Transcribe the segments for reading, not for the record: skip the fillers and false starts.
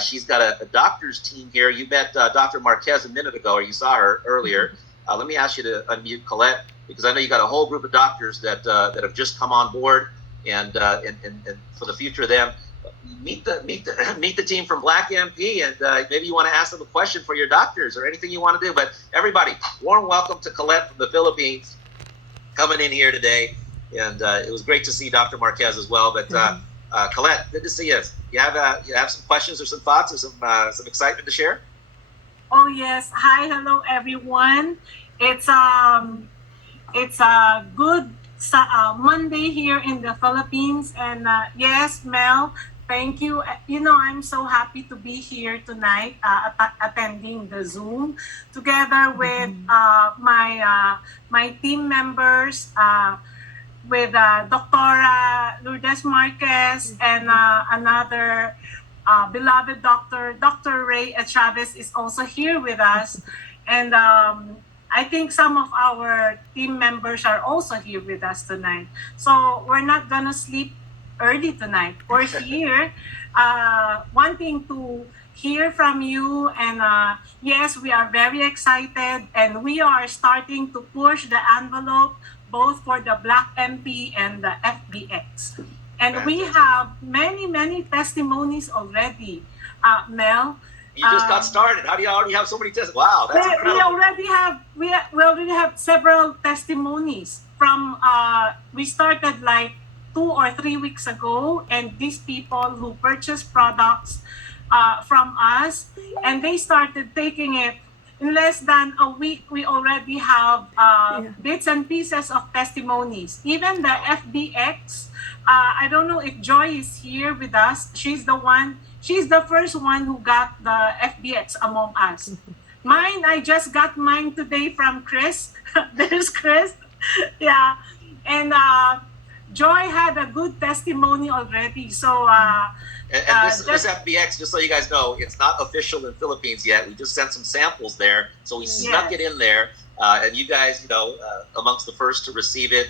She's got a doctor's team here. You met Dr. Marquez a minute ago, or you saw her earlier. Let me ask you to unmute Colette, because I know you got a whole group of doctors that have just come on board, and for the future of them, meet the team from Black MP, and maybe you want to ask them a question for your doctors or anything you want to do. But everybody, warm welcome to Colette from the Philippines, coming in here today, and it was great to see Dr. Marquez as well. But Colette, good to see you. You have some questions or some thoughts or some excitement to share? Oh yes. Hi, hello everyone. It's a good Monday here in the Philippines, and yes, Mel, thank you. I'm so happy to be here tonight, attending the Zoom together with my team members, with Dr. Lourdes Marquez, and another beloved doctor, Dr. Ray Chavez is also here with us. And I think some of our team members are also here with us tonight. So we're not gonna sleep early tonight. We're here wanting to hear from you, and yes, we are very excited, and we are starting to push the envelope both for the Black MP and the FBX. And we have many testimonies already, Mel. You just got started. How do you already have so many testimonies? Wow, that's incredible. We already have several testimonies from we started like 2 or 3 weeks ago, and these people who purchased products from us, and they started taking it. In less than a week, we already have bits and pieces of testimonies. Even the FBX, I don't know if Joy is here with us. She's the first one who got the FBX among us. Mine, I just got mine today from Chris. There's Chris. Yeah. And Joy had a good testimony already. So and this FBX, just so you guys know, it's not official in Philippines yet. We just sent some samples there, so we snuck it in there. And you guys, amongst the first to receive it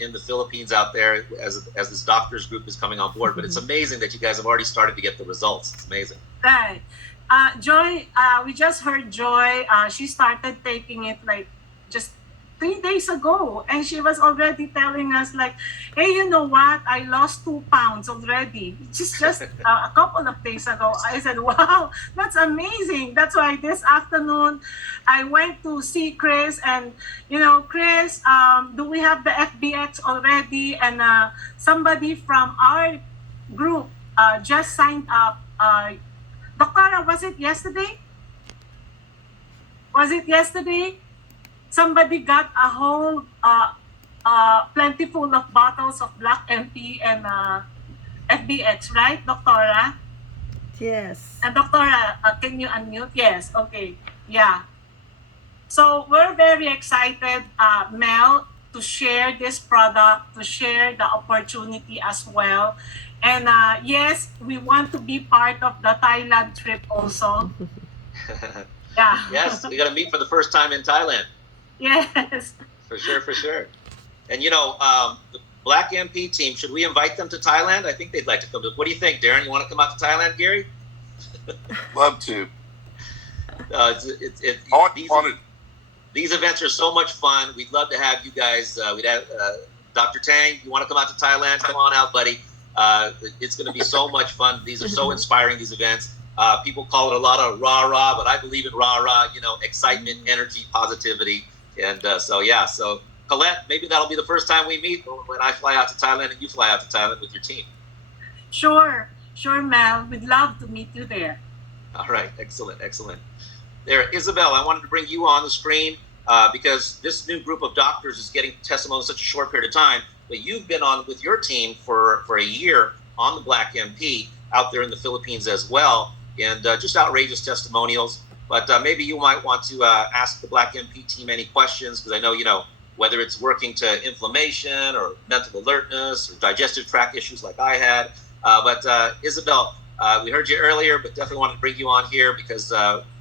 in the Philippines out there, as this doctors group is coming on board. But it's amazing that you guys have already started to get the results. It's amazing. Right. Joy, we just heard Joy. She started taking it like just 3 days ago, and she was already telling us like, hey, you know what, I lost 2 pounds already just a couple of days ago. I said, wow, that's amazing. That's why this afternoon I went to see Chris, and Chris, do we have the FBX already? And somebody from our group just signed up. Doctora, was it yesterday? Somebody got a whole plentiful of bottles of Black MP and FBX, right, Doctora? Yes. And Doctora, can you unmute? Yes, okay, yeah. So we're very excited, Mel, to share this product, to share the opportunity as well. And yes, we want to be part of the Thailand trip also. Yeah. Yes, we got to meet for the first time in Thailand. Yes. For sure. And the Black MP team, should we invite them to Thailand? I think they'd like to come. What do you think, Darren? You want to come out to Thailand, Gary? Love to. These events are so much fun. We'd love to have you guys. We'd have Dr. Tang. You want to come out to Thailand? Come on out, buddy. It's going to be so much fun. These are so inspiring, these events. People call it a lot of rah-rah, but I believe in rah-rah, excitement, energy, positivity. And so Colette, maybe that'll be the first time we meet when I fly out to Thailand and you fly out to Thailand with your team. Sure, Mel. We'd love to meet you there. All right, excellent. There, Isabel, I wanted to bring you on the screen because this new group of doctors is getting testimonies in such a short period of time. But you've been on with your team for a year on the Black MP out there in the Philippines as well, and just outrageous testimonials. But maybe you might want to ask the Black MP team any questions, because I know, whether it's working to inflammation or mental alertness or digestive tract issues like I had. But Isabel, we heard you earlier, but definitely wanted to bring you on here because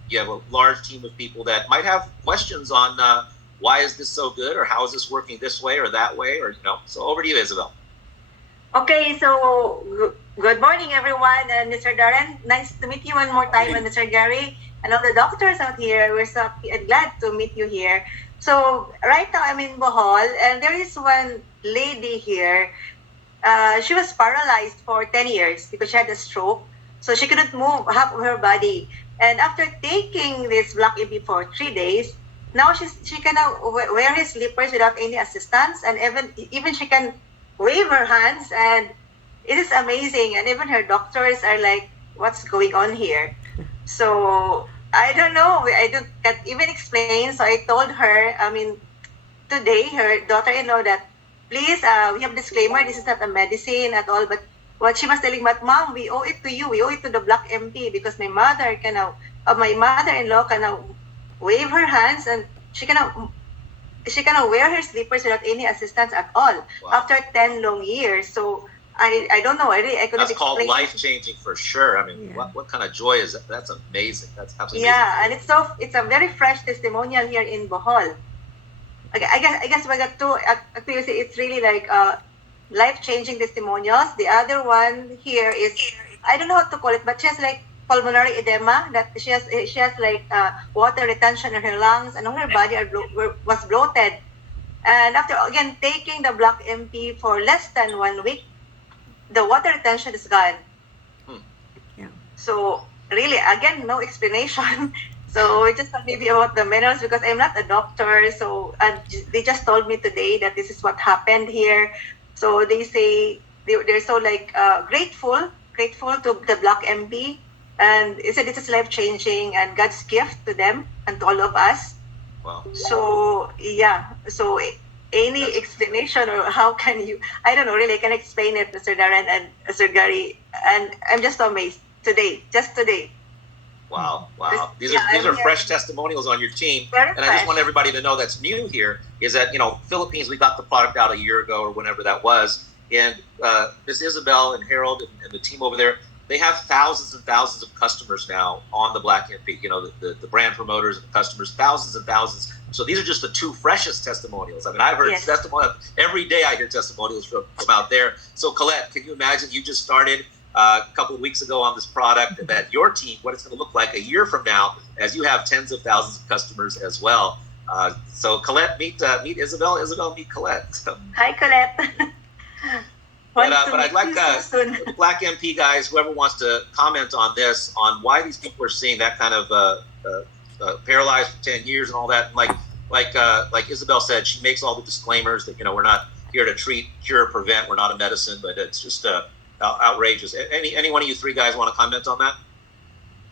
you have a large team of people that might have questions on why is this so good, or how is this working this way or that way, or so over to you, Isabel. Okay, so Good morning, everyone, and Mr. Darren. Nice to meet you one more time, and Mr. Gary, and all the doctors out here. We're so glad to meet you here. So right now, I'm in Bohol, and there is one lady here. She was paralyzed for 10 years because she had a stroke, so she couldn't move half of her body. And after taking this Black EP for 3 days, now she can now wear her slippers without any assistance, and even she can wave her hands, and it is amazing. And even her doctors are like, "What's going on here?" So I don't know. I don't can't even explain. So I told her, I mean, today, her daughter-in-law, that please, we have disclaimer, this is not a medicine at all, but what she was telling, but mom, we owe it to you, we owe it to the Black MP, because my mother-in-law can now wave her hands, and she cannot wear her slippers without any assistance at all. Wow. After 10 long years. So I don't know, I couldn't That's called explain. life changing for sure. I mean, Yeah. what kind of joy is that? That's amazing. That's absolutely Yeah, and it's a very fresh testimonial here in Bohol. I guess we got two. Actually, it's really like life-changing testimonials. The other one here is, I don't know how to call it, but she has like pulmonary edema. That she has like water retention in her lungs, and all her body was bloated. And after again taking the Black MP for less than 1 week, the water retention is gone. Yeah. So really, again, no explanation. So we just thought maybe about the minerals, because I'm not a doctor. So they just told me today that this is what happened here. So they say they're so like grateful to the Black MP, and they said this is life changing and God's gift to them and to all of us. Wow. So yeah, so any explanation, or how can you? I don't know. Really, I can explain it, Mr. Darren and Mr. Gary, and I'm just amazed just today. Wow. These Yeah, are I'm fresh testimonials on your team. Very And I just fresh. want everybody to know that's new here is that, Philippines, we got the product out a year ago or whenever that was. And Ms. Isabel and Harold and the team over there, they have thousands and thousands of customers now on the Black MP, the brand promoters and customers, thousands and thousands. So these are just the two freshest testimonials. I mean, I've heard Yes. testimonials every day. I hear testimonials from out there. So Colette, can you imagine you just started a couple of weeks ago on this product, and that your team, what it's going to look like a year from now, as you have tens of thousands of customers as well. So Colette, meet Isabel. Isabel, meet Colette. So, Hi, Colette. but Want to I'd meet like you so soon. the Black MP guys, whoever wants to comment on this, on why these people are seeing that kind of paralyzed for 10 years and all that. And like Isabel said, she makes all the disclaimers that we're not here to treat, cure, prevent. We're not a medicine, but it's just outrageous. Any one of you three guys want to comment on that?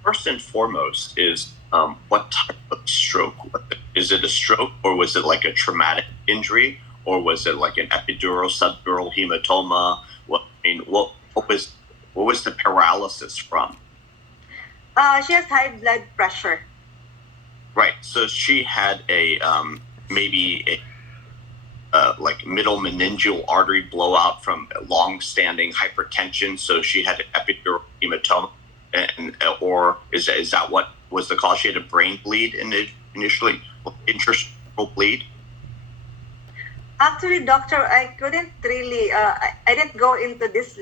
First and foremost is what type of stroke? Is it a stroke, or was it like a traumatic injury, or was it like an epidural, subdural hematoma? What was the paralysis from? She has high blood pressure. Right. So she had a maybe a like middle meningeal artery blowout from long-standing hypertension. So she had an epidural hematoma, or is that what was the cause? She had a brain bleed initially, interstitial bleed. Actually, doctor, I couldn't really. I didn't go into this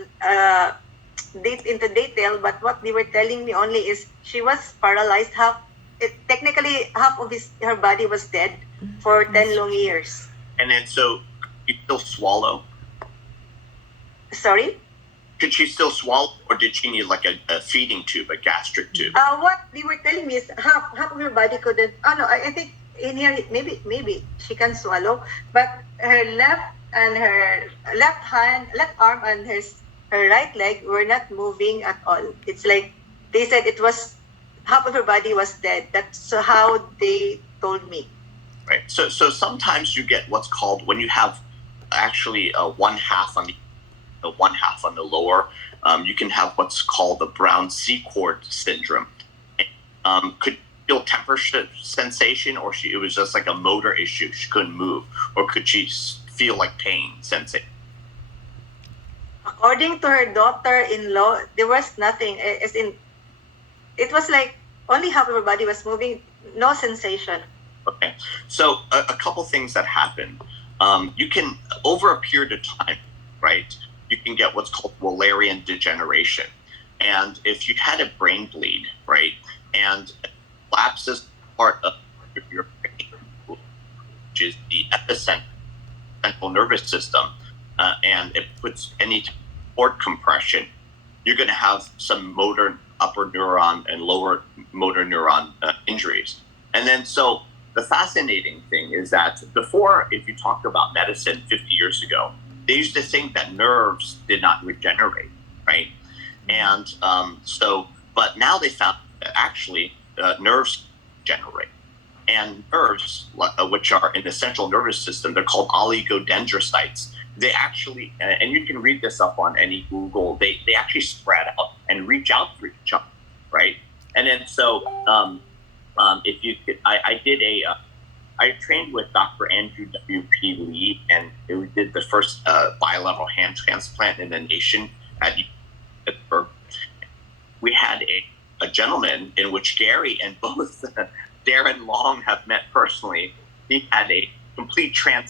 into detail, but what they were telling me only is she was paralyzed. Technically, half of her body was dead for 10 long years. And then, so you still swallow? Sorry? Could she still swallow, or did she need like a feeding tube, a gastric tube? What they were telling me is half of her body couldn't. Oh no, I think in here maybe she can swallow, but her left arm, and her right leg were not moving at all. It's like they said it was half of her body was dead. That's how they told me. Right. So sometimes you get what's called, when you have actually one half on the lower, you can have what's called the Brown Secord syndrome. Could feel temperature sensation, or it was just like a motor issue, she couldn't move, or could she feel like pain sensation? According to her daughter-in-law, there was nothing. It was like only half of her body was moving, no sensation. Okay, so a couple things that happen. You can, over a period of time, right, you can get what's called Wallerian degeneration. And if you had a brain bleed, right, and it collapses part of your brain, which is the epicenter, central nervous system, and it puts any port compression, you're going to have some motor upper neuron and lower motor neuron injuries. And then so the fascinating thing is that before, if you talk about medicine 50 years ago, they used to think that nerves did not regenerate, right? And but now they found that actually nerves generate. And nerves, which are in the central nervous system, they're called oligodendrocytes. They actually, and you can read this up on any Google, they actually spread out and reach out for each other, right? And then so if you could, I trained with Dr. Andrew W.P. Lee, and we did the first bilateral hand transplant in the nation at Pittsburgh. We had a gentleman in which Gary and both Darren Long have met personally. He had a complete transection